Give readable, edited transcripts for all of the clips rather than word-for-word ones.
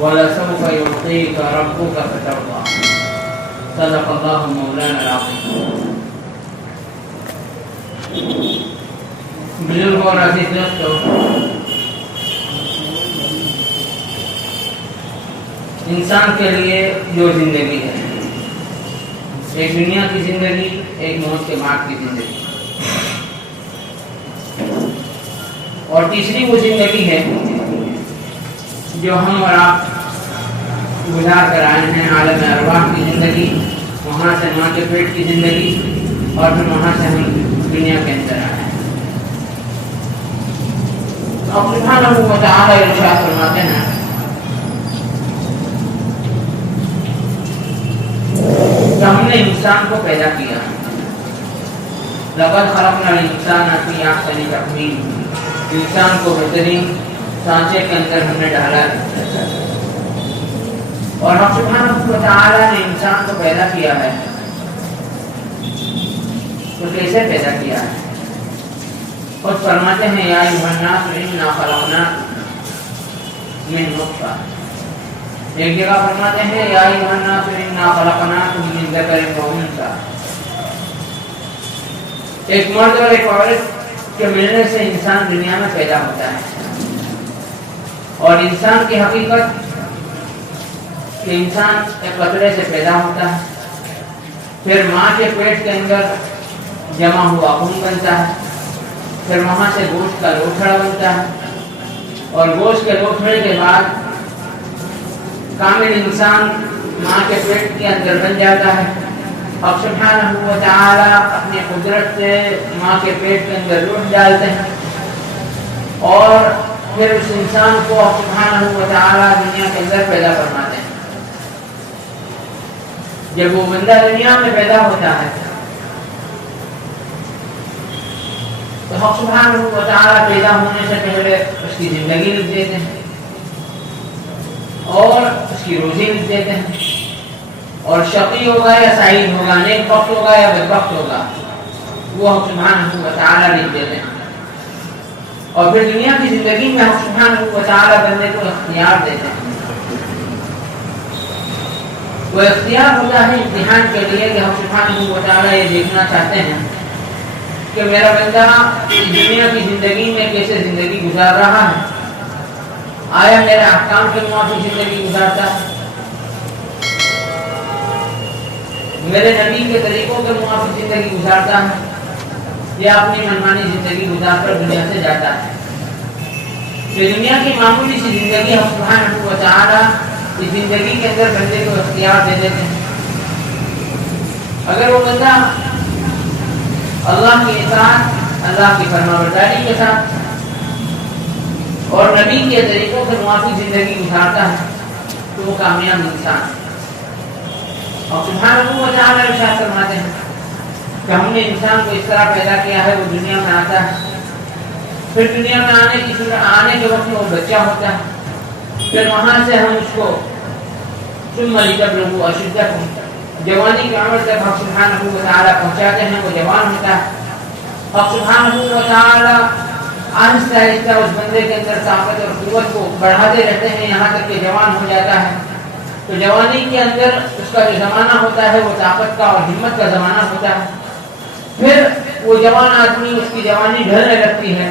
وَلَسَوْفَ يُعْطِيكَ رَبُّكَ فَتَرْضَىٰ صدق اللہ مولانا العظیم۔ بزرگ اور عزیز دوستو، انسان کے لیے جو زندگی ہے، ایک دنیا کی زندگی، ایک موت کے بعد کی زندگی، اور تیسری وہ زندگی ہے جو ہم اور آپ گزار کر آئے ہیں، عالم ارواح کی زندگی، وہاں سے ماں کے پیٹ کی زندگی، اور پھر وہاں سے ہم دنیا کے اندر آئے ہیں۔ اب سبحانہ و تعالی ارشاد فرماتے ہیں کہ ہم نے انسان کو پیدا کیا، لقد خلقنا الانسان فی احسن تقویم، انسان کو بہترین سانچے کے اندر ہم نے ڈالا، اور ہم سبحانہ و تعالی نے انسان کو پیدا کیا ہے، تو کیسے پیدا کیا ہے؟ خود فرماتے ہیں یا ایھا الناس انا خلقناکم من نطفہ، ایک جگہ فرماتے ہیں یا ایھا الناس انا خلقناکم من ذکر و انثی، ایک مرد اور ایک عورت کے ملنے سے انسان دنیا میں پیدا ہوتا ہے، اور انسان کی حقیقت کہ انسان ایک قطرے سے پیدا ہوتا ہے، پھر ماں کے پیٹ کے اندر جمع ہوا خون بنتا ہے، پھر وہاں سے گوشت کا لوتھڑا بنتا ہے، اور گوشت کے لوتھڑے کے بعد کامل انسان ماں کے پیٹ کے اندر بن جاتا ہے۔ اب سبحانہ و تعالی اپنی قدرت سے ماں کے پیٹ کے اندر روح ڈالتے ہیں، اور پھر اس انسان کو سبحانہ و تعالی دنیا کے اندر پیدا فرماتے ہیں۔ جب وہ بندہ دنیا میں پیدا ہوتا ہے تو حق سبحانہ و تعالی پیدا ہونے سے پہلے اس کی زندگی لکھ دیتے ہیں، اور اس کی روزی لکھ دیتے ہیں، اور شقی ہوگا یا سعید ہوگا، نیک بخت ہوگا یا بدبخت ہوگا، وہ حق سبحانہ و تعالی لکھ دیتے ہیں۔ اور پھر دنیا کی زندگی میں حق سبحانہ و تعالی بندے کو اختیار دیتے ہیں، وہ اختیار ہوتا ہے امتحان کے لیے کہ ہم سبحانہ و تعالی یہ دیکھنا چاہتے ہیں کہ میرا بندہ دنیا کی زندگی میں کیسے زندگی گزار رہا ہے، آیا میرے احکام کے موافق زندگی گزارتا ہے، میرے نبی کے طریقوں کے موافق زندگی گزارتا ہے، یا اپنی منمانی زندگی گزار کر دنیا سے جاتا ہے۔ کہ دنیا کی معمولی سی زندگی ہم سبحانہ و تعالی اس زندگی کے اندر بندے کو اختیار دے دیتے ہیں۔ اگر وہ بندہ اللہ کی اطاعت، اللہ کی فرمانبرداری کے ساتھ اور نبی کے طریقوں کے موافق زندگی گزارتا ہے تو وہ کامیاب انسان ہے۔ اور سبحانہ و تعالی ارشاد فرماتے ہیں کہ ہم نے انسان کو اس طرح پیدا کیا ہے، وہ دنیا میں آتا ہے، پھر دنیا میں آنے کے وقت میں وہ بچہ ہوتا ہے، پھر وہاں سے ہم اس کو ثم لتبلغوا اشدکم، جوانی کی عمر تک حق سبحانہ و تعالی پہنچاتے ہیں، وہ جوان ہوتا ہے۔ حق سبحانہ و تعالی آہستہ آہستہ اس بندے کے اندر طاقت اور قوت کو بڑھاتے رہتے ہیں یہاں تک کہ جوان ہو جاتا ہے۔ تو جوانی کے اندر اس کا جو زمانہ ہوتا ہے وہ طاقت کا اور ہمت کا زمانہ ہوتا ہے، پھر وہ جوان آدمی اس کی جوانی ڈھلنے لگتی ہے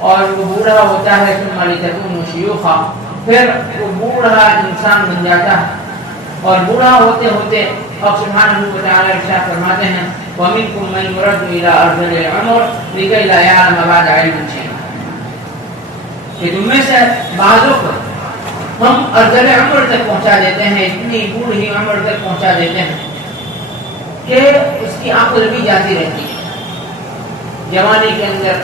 اور وہ بوڑھا ہوتا ہے، ثم لتکونوا شیوخا، پھر وہ بوڑھا انسان بن جاتا ہے، اور بوڑھا ہوتے ہوتے اب سبحانہ و تعالی ارشاد فرماتے ہیں وَمِنْكُمْ مَنْ يُرَدُّ إِلَىٰ أَرْذَلِ الْعُمُرِ لِكَيْ لَا يَعْلَمَ بَعْدَ عِلْمٍ شَيْئًا، کہ تم میں سے بعضوں کو ہم ارذل عمر تک پہنچا دیتے ہیں، اتنی بوڑھی عمر تک پہنچا دیتے ہیں کہ اس کی عقل بھی جاتی رہتی ہے، جوانی کے اندر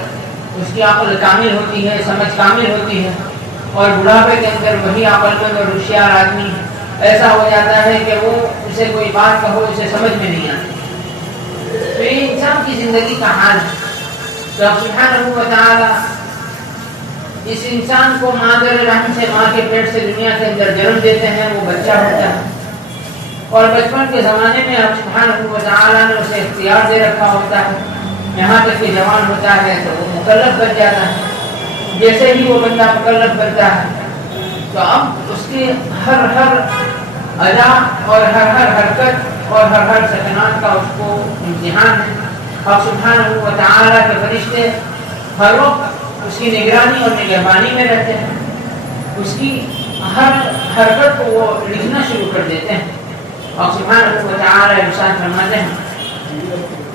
اس کی عقل کامل ہوتی ہے، سمجھ کامل ہوتی ہے، اور بڑھاپے کے اندر وہی عقل مند اور ہوشیار آدمی ایسا ہو جاتا ہے کہ وہ اسے کوئی بات کہو اسے سمجھ میں نہیں آتی۔ تو یہ انسان کی زندگی کا حال ہے۔ تو سبحانہ و تعالی اس انسان کو مادر رحم سے، ماں کے پیٹ سے دنیا کے اندر جنم دیتے ہیں، وہ بچہ ہوتا ہے، اور بچپن کے زمانے میں اب سبحانہ و تعالی نے اسے اختیار دے رکھا ہوتا ہے، یہاں تک کہ جوان ہوتا ہے تو وہ مکلف بن جاتا ہے۔ جیسے ہی وہ بندہ مکلف بنتا ہے تو اب اس کے ہر ادا اور ہر حرکت اور ہر سکنات کا اس کو امتحان ہے. اور سبحانہ و تعالیٰ کے فرشتے ہر وقت اس کی نگرانی اور نگہبانی میں رہتے ہیں. اس کی ہر حرکت کو وہ لکھنا شروع کر دیتے ہیں. اور سبحانہ و تعالیٰ ارشاد فرماتے ہیں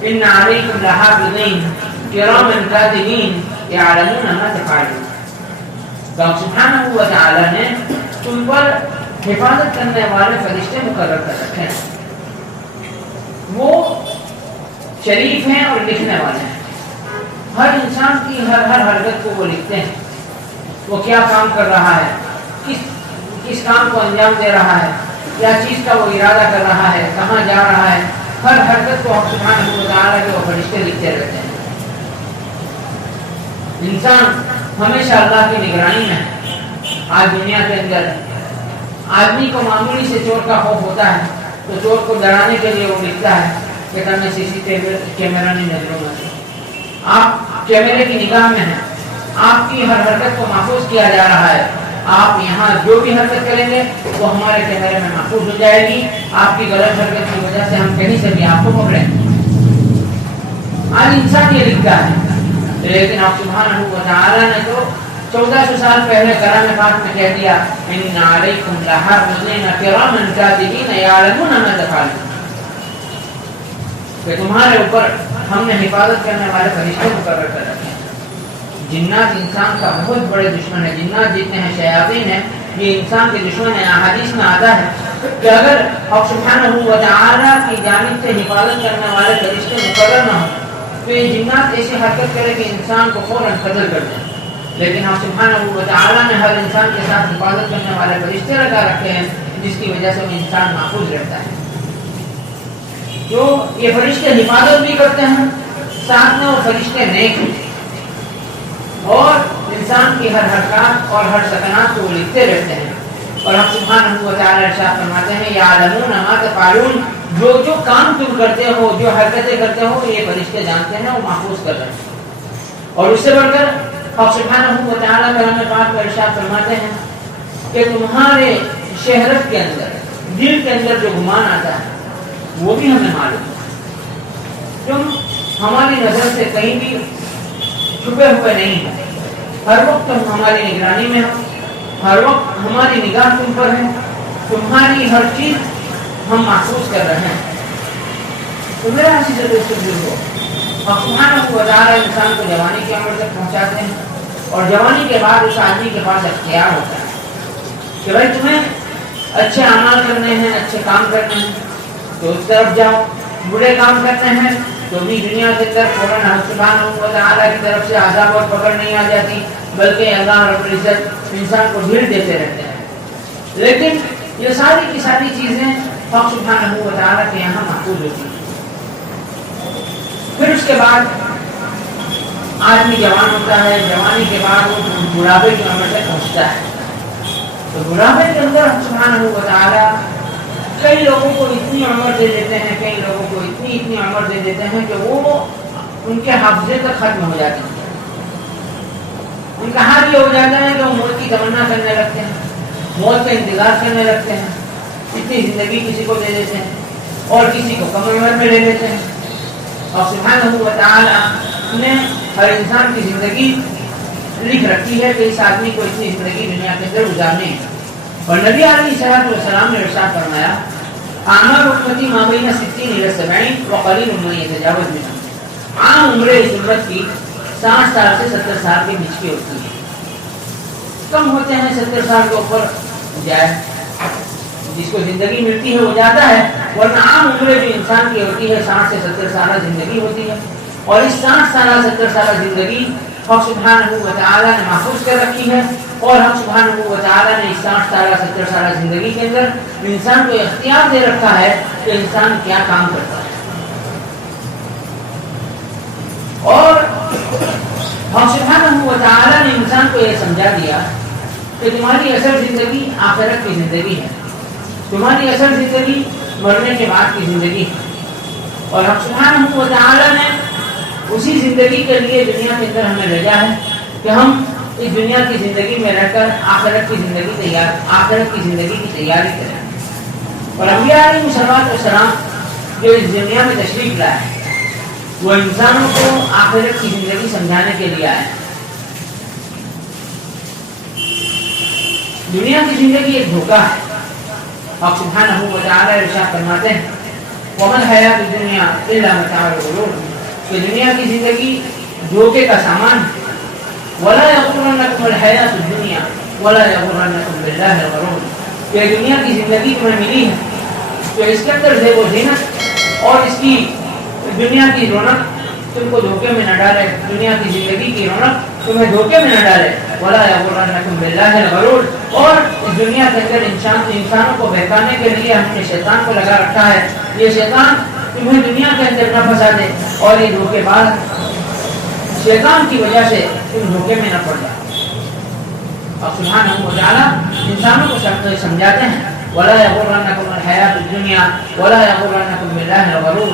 ان علیکم لحافظین کراما کاتبین یعلمون ما تفعلون. تو سبحانہ و تعالیٰ نے تم پر حفاظت کرنے والے فرشتے مقرر کر رکھے ہیں. وہ شریف ہیں اور لکھنے والے ہیں. ہر انسان کی ہر حرکت کو وہ لکھتے ہیں. وہ کیا کام کر رہا ہے, کس کام کو انجام دے رہا ہے, کیا چیز کا وہ ارادہ کر رہا ہے, کہاں جا رہا ہے, ہر حرکت کو سبحانہ و تعالیٰ کے وہ فرشتے لکھتے رہتے ہیں. انسان ہمیشہ اللہ کی نگرانی میں ہے. آج دنیا کے اندر آدمی کو معمولی سے چور کا خوف ہوتا ہے تو چور کو ڈرانے کے لیے وہ لکھتا ہے کہ تمہیں CCTV کیمرہ نہیں نظروں میں. آپ کیمرے کی نگاہ میں ہیں, آپ کی ہر حرکت کو محفوظ کیا جا رہا ہے. آپ یہاں جو بھی حرکت کریں گے وہ ہمارے کیمرے میں محفوظ ہو جائے گی. آپ کی غلط حرکت کی وجہ سے ہم کہیں سے بھی آپ کو پکڑیں. آج انسان یہ لکھتا ہے, لیکن آپ سبحانہ و تعالیٰ نے تو 1400 سال پہلے کلام پاک میں کہہ دیا ان علیکم لحافظین کراما کاتبین یعلمون ما تفعلون, کہ تمہارے اوپر ہم نے حفاظت کرنے والے فرشتے مقرر کر رکھے ہیں. جنات انسان کا بہت بڑے دشمن ہے. جنات جتنے ہیں شیاطین ہیں, یہ انسان کے دشمن ہیں. احادیث میں آتا ہے کہ اگر حق سبحانہ و تعالیٰ کی جانب سے حفاظت کرنے والے فرشتے مقرر نہ ہوں تو یہ جنات ایسی حرکت کرے کہ انسان کو فوراً قتل کر دیں. لیکن حق سبحانہ و تعالیٰ نے ہر انسان کے ساتھ حفاظت کرنے والے فرشتے لگا رکھے ہیں, جس کی وجہ سے وہ انسان محفوظ رہتا ہے. جو یہ فرشتے حفاظت بھی کرتے ہیں, ساتھ میں وہ فرشتے نیک ہیں اور انسان کی ہر حرکات اور ہر سکنات کو وہ لکھتے رہتے ہیں. اور حق سبحانہ و تعالیٰ ارشاد فرماتے ہیں یعلمون ما تفعلون, جو کام تم کرتے ہو, جو حرکتیں کرتے ہو, یہ فرشتے جانتے ہیں, وہ محفوظ کر رہے ہیں. اور اس سے بڑھ کر حق سبحانہ و تعالیٰ کلام پاک میں ارشاد فرماتے ہیں کہ تمہارے شہرت کے اندر, دل کے اندر جو گمان آتا ہے وہ بھی ہمیں معلوم ہے. تم ہماری نظر سے کہیں بھی چھپے ہوئے نہیں ہو. ہر وقت تم ہماری نگرانی میں ہو, ہر وقت ہماری نگاہ تم پر ہے. تمہاری ہر چیز ہم محفوظ کر رہے ہیں. تو میرا عزیز ہو, سبحانہ و تعالیٰ انسان کو جوانی کی عمر تک پہنچاتے ہیں اور جوانی کے بعد اس آدمی کے پاس اختیار ہوتا ہے کہ بھائی تمہیں اچھے اعمال کرنے ہیں, اچھے کام کرنے ہیں تو اس طرف جاؤ, برے کام کرنے ہیں تو بھی دنیا کے اندر فوراً سبحانہ و تعالیٰ کی طرف سے عذاب اور پکڑ نہیں آ جاتی, بلکہ اللہ رب العزت انسان کو ڈھیل دیتے رہتے ہیں. لیکن یہ ساری کی ساری چیزیں حق سبحانہ و تعالیٰ کے یہاں محفوظ ہوتی ہیں. پھر اس کے بعد آدمی جوان ہوتا ہے, جوانی کے بعد وہ بڑھاپے کی عمر تک پہنچتا ہے. تو بڑھاپے کے اندر سبحانہ و تعالیٰ کئی لوگوں کو اتنی عمر دے دیتے ہیں, کئی لوگوں کو اتنی عمر دے دیتے ہیں کہ وہ ان کے حافظے تک ختم ہو جاتی ہے. ان کا حال یہ ہو جاتا ہے کہ وہ موت کی تمنا کرنے لگتے ہیں, موت کا انتظار کرنے لگتے ہیں. اتنی زندگی کسی کو دے دیتے ہیں اور کسی کو کم عمر میں لے لیتے ہیں. اور سبحانہ و تعالیٰ نے ہر انسان کی زندگی لکھ رکھی ہے کہ اس آدمی کو اتنی زندگی دنیا کے اندر گزارنی ہے. اور نبی علیہ السلام نے ارشاد فرمایا اعمار امتی ما بین 60 الی 70 وقلیل من یتجاوز منها. عام عمر اس امت کی 60 سال سے 70 سال کے بیچ کی ہوتی ہے. کم ہوتے ہیں 70 سال کے اوپر جائے, جس کو زندگی ملتی ہے وہ جاتا ہے, ورنہ عام عمر جو انسان کی ہوتی ہے 60 سے 70 سالہ زندگی ہوتی ہے. اور اس 60 سالہ 70 سالہ زندگی حق سبحانہ و تعالیٰ نے محفوظ کر رکھی ہے. اور حق سبحانہ و تعالیٰ نے اس 60 سالہ 70 سالہ زندگی کے اندر انسان کو اختیار دے رکھا ہے کہ انسان کیا کام کرتا ہے. اور حق سبحانہ و تعالیٰ نے انسان کو یہ سمجھا دیا کہ تمہاری اصل زندگی آخرت کی زندگی ہے, تمہاری اصل زندگی مرنے کے بعد کی زندگی ہے. اور حق سبحانہ و تعالیٰ نے اسی زندگی کے لیے دنیا کے اندر ہمیں بھیجا ہے کہ ہم اس دنیا کی زندگی میں رہ کر آخرت کی زندگی کی تیاری کریں. اور انبیاء علیہ السلام جو اس دنیا میں تشریف لائے وہ انسانوں کو آخرت کی زندگی سمجھانے کے لیے آئے. دنیا کی زندگی ایک دھوکہ ہے. آپ سبحانہ و تعالی ارشاد فرماتے ہیں وَمَا الْحَيَاةُ الدُّنْيَا إِلَّا مَتَاعُ الْغُرُورِ کہ دنیا کی زندگی دھوکے کا سامان ہے. وَلَا يَغُرَّنَّكُمُ الْحَيَاةُ الدُّنْيَا وَلَا يَغُرَّنَّكُمْ بِاللَّهِ الْغَرُورُ کہ دنیا کی زندگی تمہیں ملی ہے تو اس کے اندر زیب و زینت اور اس کی دنیا کی رونق تم کو دھوکے میں نہ ڈالے. دنیا کی زندگی کی رونق تمہیں دھوکے میں نہ ڈالے. وَلَا يَغُرَّنَّكُمْ بِاللَّهِ الْغَرُورُ اور اس دنیا کے اندر انسانوں کو بہکانے کے لیے ہم نے شیطان کو لگا رکھا ہے. یہ شیطان تمہیں دنیا کے اندر نہ پھنسا دے اور یہ دھوکے باز شیطان کی وجہ سے تم دھوکے میں نہ پڑ جاؤ. اب سبحانہ و تعالی انسانوں کو سمجھاتے ہیں وَلَا يَغُرَّنَّكُمُ الْحَيَاةُ الدُّنْيَا وَلَا يَغُرَّنَّكُمْ بِاللَّهِ الْغَرُورُ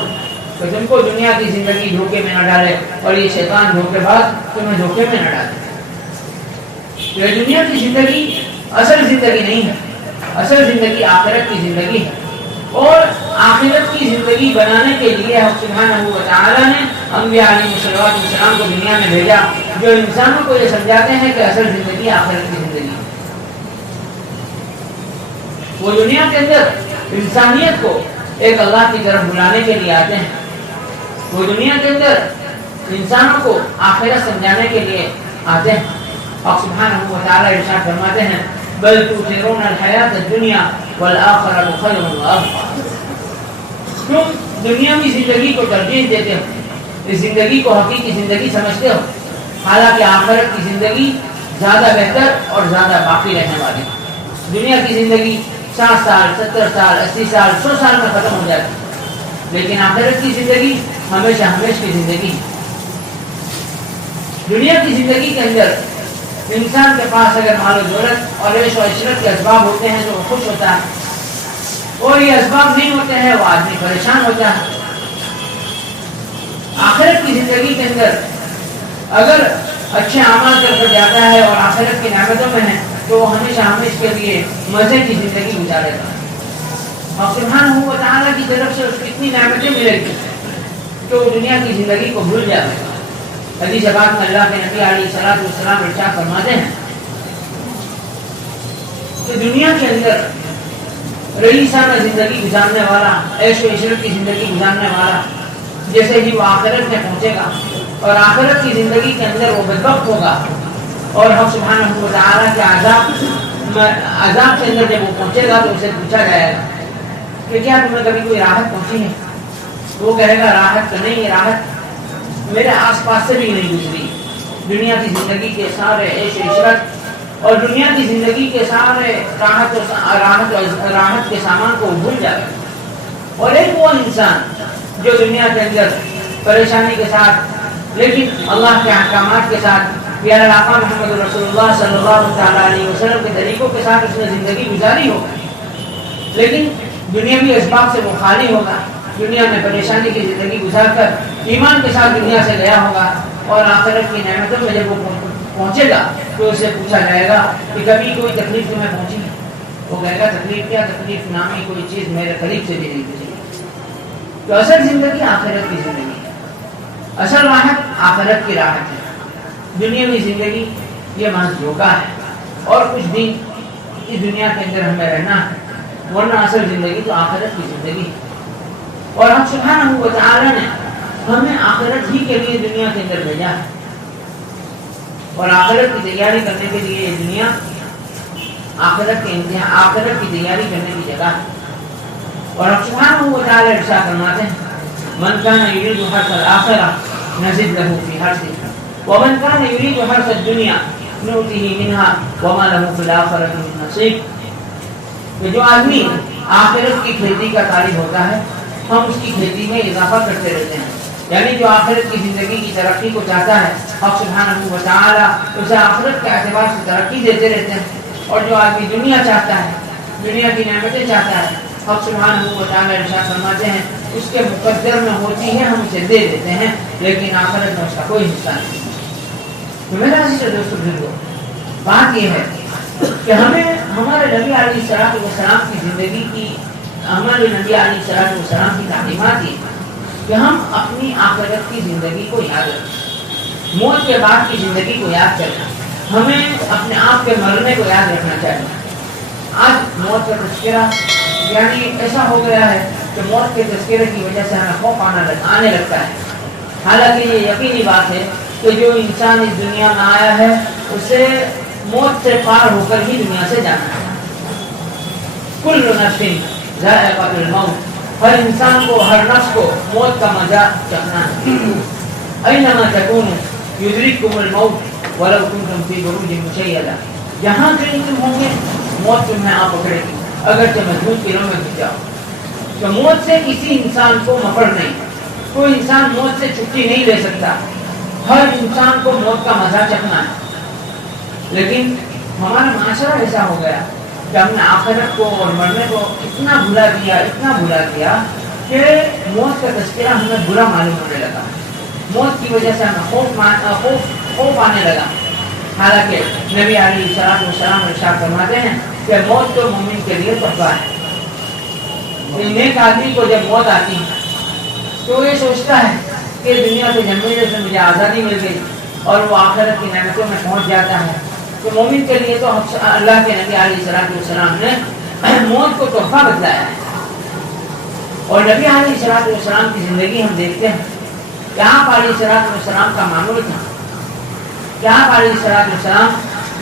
کہ تم کو دنیا کی زندگی دھوکے میں نہ ڈالے اور یہ شیطان دھوکے باز تمہیں دھوکے میں نہ ڈالے. یہ دنیا کی زندگی اصل زندگی نہیں ہے. اصل زندگی آخرت کی زندگی ہے. اور آخرت کی زندگی بنانے کے لیے حق سبحانہ و تعالی نے انبیاء علیہ السلام کو دنیا میں بھیجا جو انسانوں کو یہ سمجھاتے ہیں کہ اصل زندگی آخرت کی زندگی ہے. وہ دنیا کے اندر انسانیت کو ایک اللہ کی طرف بلانے کے لیے آتے ہیں. وہ دنیا کے اندر انسانوں کو آخرت سمجھانے کے لیے آتے ہیں. حق سبحانہ و تعالی ارشاد فرماتے ہیں بل تؤثرون الحیات الدنیا والآخرۃ خیر وابقی تم دنیاوی زندگی کو ترجیح دیتے ہو, اس زندگی کو حقیقی زندگی سمجھتے ہو, حالانکہ آخرت کی زندگی زیادہ بہتر اور زیادہ باقی رہنے والی. دنیا کی زندگی 60 سال 70 سال 80 سال 100 سال میں ختم ہو جاتی ہے, لیکن آخرت کی زندگی ہمیشہ ہمیشہ کی زندگی. دنیا کی زندگی کے اندر انسان کے پاس اگر مال و دولت اور عیش و عشرت کے اسباب ہوتے ہیں تو وہ خوش ہوتا ہے, اور یہ اسباب نہیں ہوتے ہیں وہ آدمی پریشان ہوتا ہے. آخرت کی زندگی کے اندر اگر اچھے اعمال کر جاتا ہے اور آخرت کی نعمتوں میں ہے تو وہ ہمیشہ ہمیشہ کے لیے مزے کی زندگی گزارے گا. اور سبحانہ و تعالیٰ کی طرف سے اس کو اتنی نعمتیں ملے گی کہ وہ دنیا کی زندگی کو بھول جائے گا. حدیث پاک میں اللہ کے نبی علیہ السلام ارشاد فرماتے ہیں کہ دنیا کے اندر رئیسانہ زندگی گزارنے والا, عیش و عشرت کی زندگی گزارنے والا, جیسے ہی وہ آخرت میں پہنچے گا اور آخرت کی زندگی کے اندر وہ بدبخت ہوگا اور حق سبحانہ و تعالیٰ کے عذاب کے اندر جب وہ پہنچے گا تو اسے پوچھا جائے گا کہ کیا تمہیں کبھی کوئی راحت پہنچی ہے؟ وہ کہے گا راحت تو نہیں, راحت میرے آس پاس سے بھی نہیں گزری. دنیا کی زندگی کے سارے عیش و عشرت اور دنیا کی زندگی کے سارے راحت کے سامان کو بھول جائے. اور ایک وہ انسان جو دنیا کے اندر پریشانی کے ساتھ لیکن اللہ کے احکامات کے ساتھ پیارے آقا محمد رسول اللہ صلی اللہ علیہ وسلم کے طریقوں کے ساتھ اس نے زندگی گزاری ہوگا, لیکن دنیاوی اسباب سے وہ خالی ہوگا, دنیا میں پریشانی کی زندگی گزار کر ایمان کے ساتھ دنیا سے گیا ہوگا, اور آخرت کی نعمتوں میں جب وہ پہنچے گا تو اسے پوچھا جائے گا کہ کبھی کوئی تکلیف تمہیں پہنچی ہے؟ وہ کہے گا تکلیف کیا, تکلیف نامی کوئی چیز میرے قریب سے بھی نہیں گزری. تو اصل زندگی آخرت کی زندگی ہے, اصل راحت آخرت کی راحت ہے. دنیاوی زندگی یہ محض دھوکہ ہے اور کچھ دن اس دنیا کے اندر ہمیں رہنا ہے, ورنہ اصل زندگی تو آخرت کی زندگی ہے. اور ہم سبحانہ و تعالی نے ہمیں آخرت ہی کے لیے دنیا کے اندر بھیجا ہے, اور آخرت کی تیاری کرنے کے لیے یہ دنیا آخرت کی تیاری کرنے کی جگہ ہے. اور ہم سبحانہ و تعالی ارشاد فرماتے ہیں من کان یرید حرث الآخرہ نزد له فی حرثہ ومن کان یرید حرث الدنیا نؤتہ منہا وما له فی الآخرۃ من نصیب. کہ جو آدمی آخرت کی کھیتی کا طالب ہوتا ہے ہم اس کی کھیتی میں اضافہ کرتے رہتے ہیں. یعنی جو آخرت کی زندگی کی ترقی کو چاہتا ہے حق سبحانہ و تعالی اسے آخرت کے اعتبار سے ترقی دیتے رہتے ہیں, اور جو آدمی دنیا چاہتا ہے, دنیا کی نعمتیں چاہتا ہے, حق سبحانہ و تعالی ارشاد فرماتے ہیں اس کے مقدر میں ہوتی ہے ہم اسے دے دیتے ہیں, لیکن آخرت میں اس کا کوئی حصہ نہیں. تو میرا عزیز دوستو بزرگو, بات یہ ہے کہ ہمیں ہمارے نبی علیہ السلام کی زندگی کی، ہمارے نبی علیہ السلام کی تعلیمات یہ کہ ہم اپنی آخرت کی زندگی کو یاد رکھیں، موت کے بعد کی زندگی کو یاد کرنا، ہمیں اپنے آپ کے مرنے کو یاد رکھنا چاہیے۔ آج موت کا تذکرہ یعنی ایسا ہو گیا ہے کہ موت کے تذکرے کی وجہ سے ہمیں خوف آنے لگتا ہے، حالانکہ یہ یقینی بات ہے کہ جو انسان اس دنیا میں آیا ہے اسے موت سے پار ہو کر ہی دنیا سے جانا ہے۔ کل نفس ذائقۃ الموت، ہر انسان کو، ہر نفس کو موت کا مزہ چکھنا ہے۔ اینما تکونوا یدرککم الموت ولو کنتم فی بروج مشیدہ، جہاں کہیں تم ہوں گے موت تمہیں آ پکڑے گی، اگرچہ مضبوط قلعوں میں گھس جاؤ۔ تو موت سے کسی انسان کو مفر نہیں، کوئی انسان موت سے چھٹی نہیں لے سکتا، ہر انسان کو موت کا مزہ چکھنا ہے۔ لیکن ہمارا معاشرہ ایسا ہو گیا کہ ہم نے آخرت کو اور مرنے کو اتنا بھلا دیا کہ موت کا تذکرہ ہمیں برا معلوم ہونے لگا، موت کی وجہ سے ہمیں خوف آنے لگا۔ حالانکہ نبی علیہ السلام ارشاد فرماتے ہیں کہ موت تو مومن کے لیے تحفہ ہے۔ نیک آدمی کو جب موت آتی ہے تو یہ سوچتا ہے کہ دنیا سے جمنے سے مجھے آزادی مل گئی اور وہ آخرت کی نعمتوں میں پہنچ جاتا ہے۔ تو مومن کے لیے تو اللہ کے نبی علیہ السلام نے موت کو تحفہ بتلایا ہے۔ اور نبی علیہ السلام کی زندگی ہم دیکھتے ہیں کہ آپ علیہ السلام کا معمول تھا کہ آپ علیہ السلام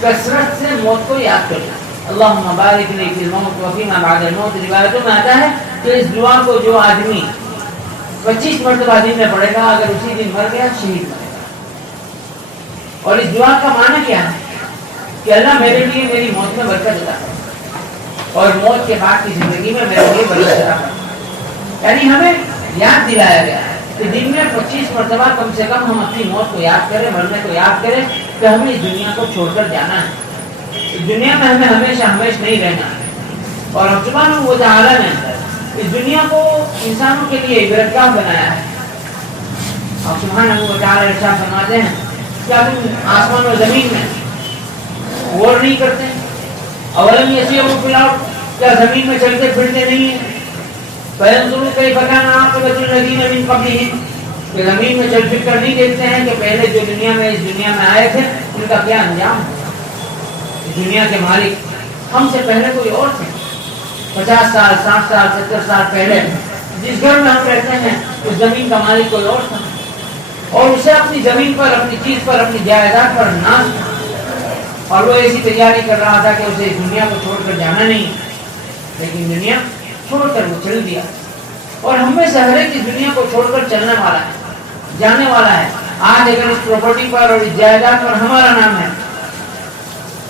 کثرت سے موت کو یاد کرتے، اللہم بارک لی فی الموت وفیما بعد الموت۔ روایتوں میں آتا ہے کہ اس دعا کو جو آدمی 25 مرتبہ دن میں پڑھے گا، اگر اسی دن مر گیا شہید مرے گا۔ اور اس دعا کا معنی کیا ہے کہ اللہ میرے لیے میری موت میں برکت عطا کر اور موت کے بعد کی زندگی میں میرے لیے برکت عطا کر۔ یعنی ہمیں یاد دلایا گیا ہے کہ دن میں 25 مرتبہ کم سے کم ہم اپنی موت کو یاد کریں، مرنے کو یاد کریں کہ ہمیں اس دنیا کو چھوڑ کر جانا ہے، اس دنیا میں ہمیں ہمیشہ نہیں رہنا ہے۔ اور سبحانہ و تعالیٰ نے اس دنیا کو انسانوں کے لیے عبرتگاہ بنایا ہے۔ اور سبحانہ و تعالیٰ ارشاد فرماتے ہیں کیا تم آسمان و زمین میں غور نہیں کرتے؟ اولم یسیروا فی الارض، کیا زمین میں چلتے پھرتے نہیں ہیں؟ فینظروا کیف کان عاقبۃ الذین من قبلہم، کہ زمین میں چل پھر کر نہیں دیکھتے ہیں کہ پہلے جو اس دنیا میں آئے تھے ان کا کیا انجام ہے۔ اس دنیا کے مالک ہم سے پہلے کوئی اور تھے، 50 سال 60 سال 70 سال پہلے جس گھر میں ہم رہتے ہیں اس زمین کا مالک کوئی اور تھا، اور اسے اپنی زمین پر، اپنی چیز پر، اپنی جائیداد پر ناز تھا، اور وہ ایسی تیاری کر رہا تھا کہ اسے اس دنیا کو چھوڑ کر جانا نہیں، لیکن دنیا چھوڑ کر وہ چل دیا۔ اور ہم میں سے ہر ایک اس دنیا کو چھوڑ کر چلنے والا ہے، جانے والا ہے۔ آج اگر اس پراپرٹی پر اور اس جائیداد پر ہمارا نام ہے،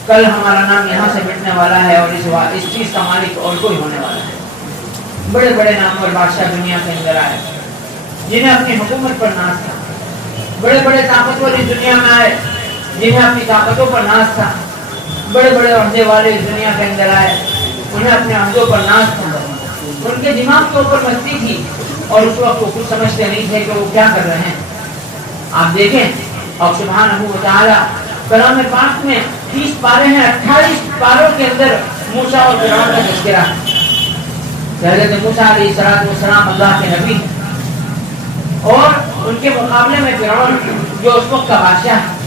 کل ہمارا نام یہاں سے مٹنے والا ہے، اور اس چیز کا مالک اور کوئی ہونے والا ہے۔ بڑے بڑے نامور بادشاہ دنیا کے اندر آئے جنہیں اپنی حکومت پر ناز تھا، بڑے بڑے طاقتور اس دنیا میں آئے جنہیں اپنی طاقتوں پر ناز تھا، بڑے بڑے عہدے والے اس دنیا کے اندر آئے انہیں اپنے عہدوں پر ناز تھا، ان کے دماغ کے اوپر مستی تھی اور اس وقت وہ کچھ سمجھتے نہیں تھے کہ وہ کیا کر رہے ہیں۔ آپ دیکھیں اور سبحانہ و تعالی کلام پاک میں 30 پارے ہیں، 28 پاروں کے اندر موسیٰ اور فرعون کا تذکرہ ہے۔ حضرت موسیٰ علیہ السلام اللہ کے نبی اور ان کے مقابلے میں فرعون جو اس وقت کا بادشاہ ہے،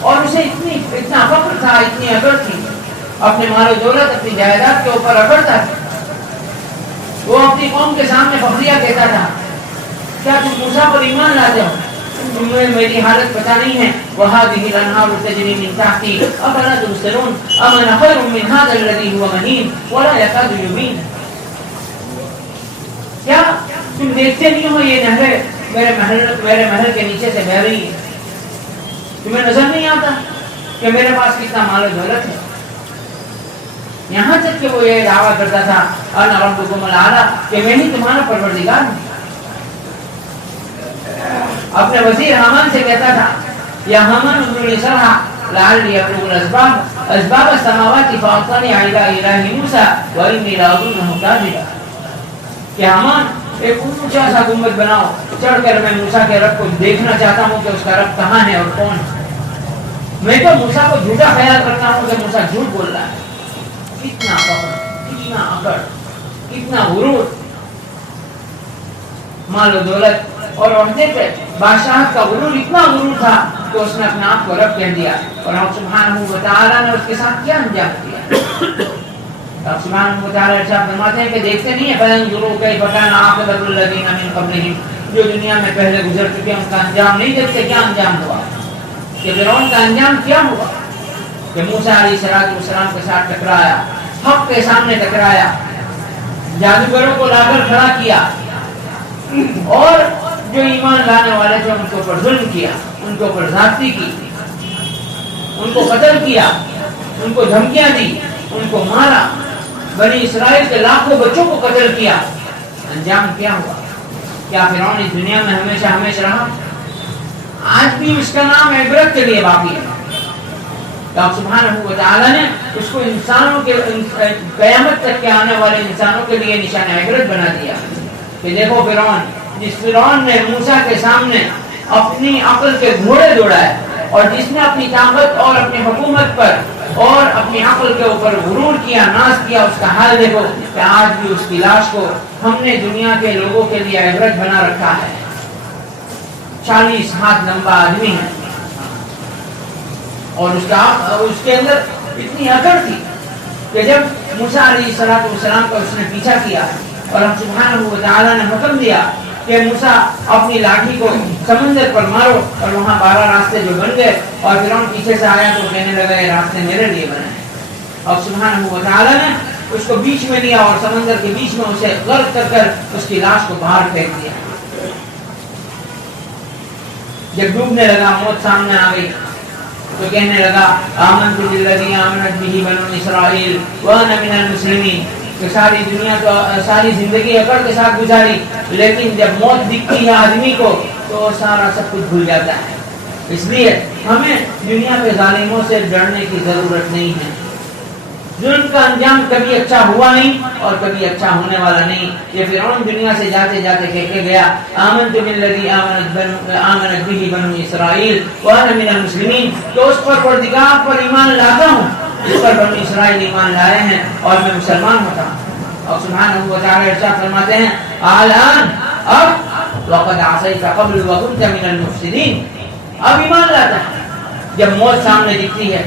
اور اسے اتنا فخر تھا، اتنی اکڑ تھی، اپنے مال و دولت، اپنی جائیداد کے اوپر اکڑتا تھا۔ وہ اپنی قوم کے سامنے فخریہ کہتا تھا کیا تم موسیٰ پر ایمان لاتے ہو؟ تمہیں میری حالت پتہ نہیں ہے۔ وَهَٰذِهِ الْأَنْهَارُ تَجْرِي مِن تَحْتِي أَفَلَا تُبْصِرُونَ أَمْ أَنَا خَيْرٌ مِّنْ هَٰذَا الَّذِي هُوَ مَهِينٌ وَلَا يَكَادُ يُبِينُ، کیا تم دیکھتے نہیں ہو یہ نہریں میرے محل کے نیچے سے بہہ رہی ہے؟ تمہیں نظر نہیں آتا کہ میرے پاس کتنا مال و دولت ہے؟ یہاں تک کہ وہ یہ دعویٰ کرتا تھا انا ربکم الاعلی، کہ میں ہی تمہارا پروردگار ہوں۔ اپنے وزیر حامان سے کہتا تھا یا حامان ابن لی صرحا لعلی ابلغ اسباب السماوات فاطلع الی الہ موسیٰ وانی لاظنہ کاذبا، کہ حامان ایک اونچا سا گنبد بناؤ، چڑھ کر میں موسیٰ کے رب کو دیکھنا چاہتا ہوں کہ اس کا رب کہاں ہے اور کون ہے۔ میں تو موسیٰ کو جھوٹا خیال کرتا ہوں کہ موسیٰ جھوٹ بول رہا ہے. کتنا فخر، کتنا اکڑ، کتنا غرور، مال و دولت اور عہدے پہ بادشاہ کا غرور، اتنا غرور تھا کہ اس نے اپنے آپ کو رب کہہ دیا. اور اللہ سبحانہ و تعالیٰ نے اس کے ساتھ کیا انجام دیا. اللہ سبحانہ و تعالیٰ ارشاد فرماتے ہیں کہ دیکھتے نہیں ہیں فَيَنْظُرُوا كَيْفَ كَانَ عَاقِبَةُ الَّذِينَ مِنْ قَبْلِهِمْ، جو دنیا میں پہلے گزر چکے ان کا انجام نہیں دیکھتے. کیا انجام ہوا کہ فرعون کا انجام کیا ہوا کہ موسیٰ علیہ السلام کے ساتھ ٹکرایا، حق کے سامنے ٹکرایا، جادوگروں کو لا کر کھڑا کیا اور جو ایمان لانے والے تھے ان کے اوپر ظلم کیا، ان کے اوپر زیادتی کی، ان کو قتل کیا، ان کو دھمکیاں دی، ان کو مارا، بنی اسرائیل کے لاکھوں بچوں کو قتل کیا. انجام کیا ہوا؟ کیا فرعون اس دنیا میں ہمیشہ ہمیشہ رہا؟ آج بھی اس کا نام عبرت کے لیے باقی ہے. اللہ سبحانہ و تعالیٰ نے اس کو انسانوں کے قیامت تک کے آنے والے انسانوں کے لیے نشان عبرت بنا دیا کہ دیکھو فرعون، جس فرعون نے موسیٰ کے سامنے اپنی عقل کے گھوڑے دوڑائے اور جس نے اپنی طاقت اور اپنی حکومت پر اور اپنی عقل کے اوپر غرور کیا، ناز کیا، اس کا حال دیکھو کہ آج بھی اس کی لاش کو ہم نے دنیا کے لوگوں کے لیے عبرت بنا رکھا ہے. 40 ہاتھ لمبا آدمی ہے اور اس کے اندر اتنی اکڑ تھی کہ جب موسیٰ علیہ السلام کا اس نے پیچھا کیا اور ہم سبحانہ و تعالیٰ نے حکم دیا کہ موسیٰ اپنی لاٹھی کو سمندر پر مارو، اور وہاں 12 راستے جو بن گئے اور فرعون پیچھے سے آیا تو کہنے لگا یہ راستے میرے لیے بنے ہیں. اور سبحانہ و تعالیٰ نے اس کو بیچ میں لیا اور سمندر کے بیچ میں اسے غرق کر کر اس کی لاش کو باہر پھینک دیا. جب ڈوبنے لگا، موت سامنے آ گئی تو کہنے لگا آمنت بالذی آمنت بہ بنو اسرائیل وانا من المسلمین، کہ ساری دنیا تو ساری زندگی اکڑ کے ساتھ گزاری، لیکن جب موت دکھتی ہے آدمی کو تو سارا سب کچھ بھول جاتا ہے. اس لیے ہمیں دنیا کے ظالموں سے ڈرنے کی ضرورت نہیں ہے. ظلم کا انجام کبھی اچھا ہوا نہیں اور کبھی اچھا ہونے والا نہیں. یہ فرعون دنیا سے جاتے جاتے کہہ کے گیا آمنت بالذی آمنت بہ بنو اسرائیل وانا من المسلمین، تو اس پر پروردگار پر ایمان لاتا ہوں جس پر بنو اسرائیل ایمان لائے ہیں اور میں مسلمان ہوتا ہوں. اور سبحانہ و تعالی ارشاد فرماتے ہیں الان، اب وقد عصیت قبل وکنت من المفسدین، اب ایمان لاتا ہے جب موت سامنے دکھتی ہے.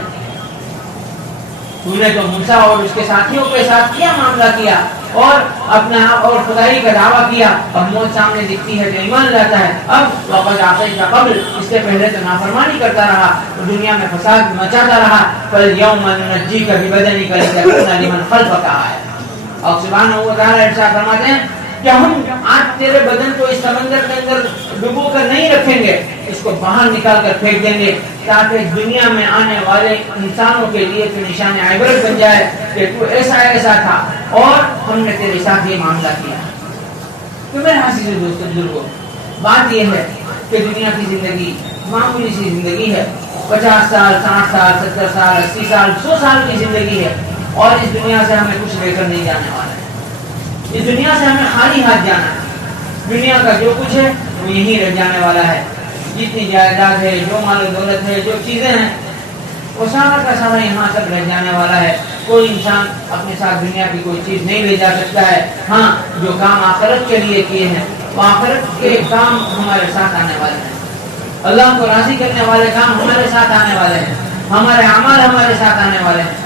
تو نے تو موسیٰ اور اس کے ساتھیوں کے ساتھ کیا معاملہ کیا اور اپنے آپ اور خدائی کا دعویٰ کیا، اب موت سامنے دکھتی ہے تو ایمان لاتا ہے. اب وقت عصیت قبل، اس سے پہلے تو نافرمانی کرتا رہا، دنیا میں فساد مچاتا رہا. فَالْيَوْمَ نُنَجِّيكَ بِبَدَنِكَ لِتَكُونَ لِمَنْ خَلْفَكَ آیَةً. اور سبحانہ و تعالی ارشاد فرماتے ہیں کہ ہم آج تیرے بدن کو اس سمندر کے اندر ڈبو کر نہیں رکھیں گے، اس کو باہر نکال کر پھینک دیں گے تاکہ دنیا میں آنے والے انسانوں کے لیے تو نشان عبرت بن جائے کہ تو ایسا ایسا تھا اور ہم نے تیرے ساتھ یہ معاملہ کیا. تو میرے عزیز دوستو بزرگوں، بات یہ ہے کہ دنیا کی زندگی معمولی سی زندگی ہے. 50 سال، 60 سال، 70 سال، 80 سال، 100 سال کی زندگی ہے اور اس دنیا سے ہمیں کچھ لے کر نہیں جانے والا ہے. اس دنیا سے ہمیں خالی ہاتھ جانا ہے. دنیا کا جو کچھ ہے وہ یہیں رہ جانے والا ہے. جتنی جائیداد ہے، جو مال و دولت ہے، جو چیزیں ہیں، وہ سارا کا سارا یہاں تک رہ جانے والا ہے. کوئی انسان اپنے ساتھ دنیا کی کوئی چیز نہیں لے جا سکتا ہے. ہاں، جو کام آخرت کے لیے کیے ہیں وہ آخرت کے کام ہمارے ساتھ آنے والے ہیں. اللہ کو راضی کرنے والے کام ہمارے ساتھ آنے والے ہیں، ہمارے اعمال ہمارے ساتھ آنے والے ہیں.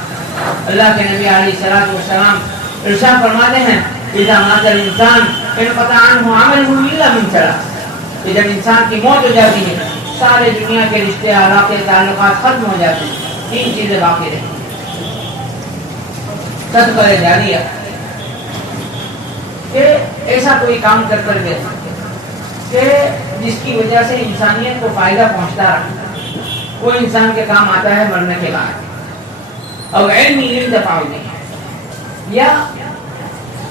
اللہ کے نبی علیہ السلام ارشاد فرماتے ہیں اذا مات الانسان انقطع عنه عمله الا من ثلاث، کہ جب انسان کی موت ہو جاتی ہے سارے دنیا کے رشتے، علاقے، تعلقات ختم ہو جاتے ہیں. 3 چیزیں باقی رہتی ہیں. صدقہ جاریہ، کہ ایسا کوئی کام کر کر دے کہ جس کی وجہ سے انسانیت کو فائدہ پہنچتا رہا، وہ انسان کے کام آتا ہے مرنے کے بعد. اور علم دفاع نہیں، یا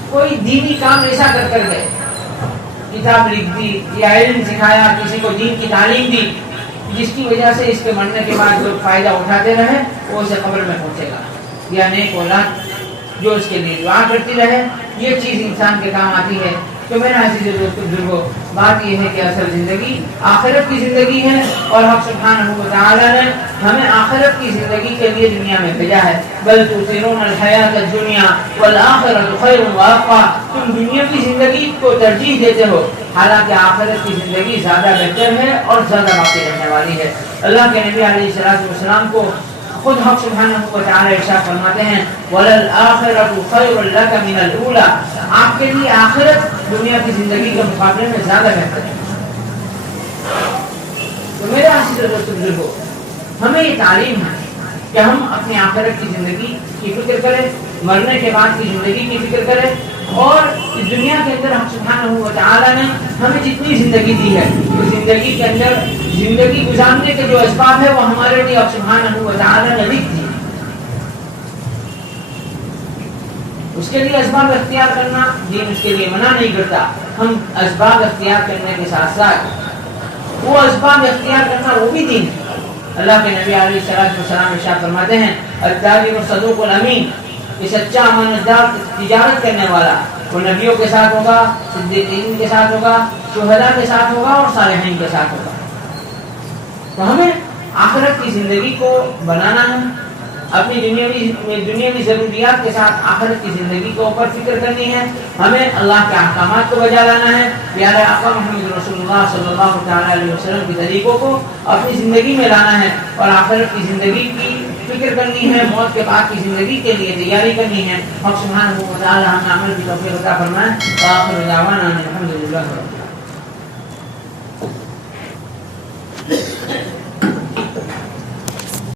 کوئی دینی کام ایسا کر دے، کتاب لکھ دی یا علم سکھایا، کسی کو دین کی تعلیم دی جس کی وجہ سے اس کے مرنے کے بعد جو فائدہ اٹھاتے رہے وہ اسے قبر میں پہنچے گا. یا نیک اولاد جو اس کے لیے دعا کرتی رہے، یہ چیز انسان کے کام آتی ہے. تو میرا عزیز دوستو بزرگوں، بات یہ ہے کہ اصل زندگی آخرت کی زندگی ہے، اور حق سبحانہ و تعالی نے ہمیں آخرت کی زندگی کے لیے دنیا میں بھیجا ہے۔ بل تؤثرون الحیات الدنیا والآخرۃ خیر وابقیٰ، تم دنیا کی زندگی کو ترجیح دیتے ہو، حالانکہ آخرت کی زندگی زیادہ بہتر ہے اور زیادہ باقی رہنے والی ہے۔ اللہ کے نبی علیہ الصلوۃ والسلام کو خود حق سبحانہ و تعالی ارشاد فرماتے ہیں وَلَلْآخِرَةُ خَيْرٌ لَكَ مِنَ الْأُولَىٰ، آپ کے لیے آخرت دنیا کی زندگی کے مقابلے میں زیادہ بہتر ہے۔ تو میرے عزیز دوستو بزرگوں، ہمیں یہ تعلیم ہے کہ ہم اپنی آخرت کی زندگی کی فکر کریں، مرنے کے بعد کی زندگی کی فکر کریں، اور اس دنیا کے اندر حق سبحانہ و تعالی نے ہمیں جتنی زندگی دی ہے، اس زندگی کے اندر زندگی گزارنے کے جو اسباب ہے وہ ہمارے لیے حق سبحانہ و تعالی نے لکھ دی۔ اس کے لیے اسباب اختیار کرنا دین اس کے لیے منع نہیں کرتا، ہم اسباب اختیار کرنے کے ساتھ ساتھ وہ اسباب اختیار کرنا وہ بھی دین ہے۔ اللہ کے نبی علیہ السلام ارشاد فرماتے ہیں التاجر الصدوق الامین، یہ سچا امانتدار تجارت کرنے والا وہ نبیوں کے ساتھ ہوگا، صدیقین کے ساتھ ہوگا، شہداء کے ساتھ ہوگا اور صالحین کے ساتھ ہوگا۔ تو ہمیں آخرت کی زندگی کو بنانا ہے، اپنی دنیاوی ضروریات کے ساتھ آخرت کی زندگی کے اوپر فکر کرنی ہے، ہمیں اللہ کے احکامات کو بجا لانا ہے، پیارے آقا محمد رسول اللہ صلی اللہ تعالی علیہ وسلم کے طریقوں کو اپنی زندگی میں لانا ہے، اور آخرت کی زندگی کی فکر کرنی ہے، موت کے بعد کی زندگی کے لیے تیاری کرنی ہے۔ حق سبحانہ و تعالی ہمیں عمل کی توفیق عطا فرمائے۔ وآخر دعوانا الحمد للہ۔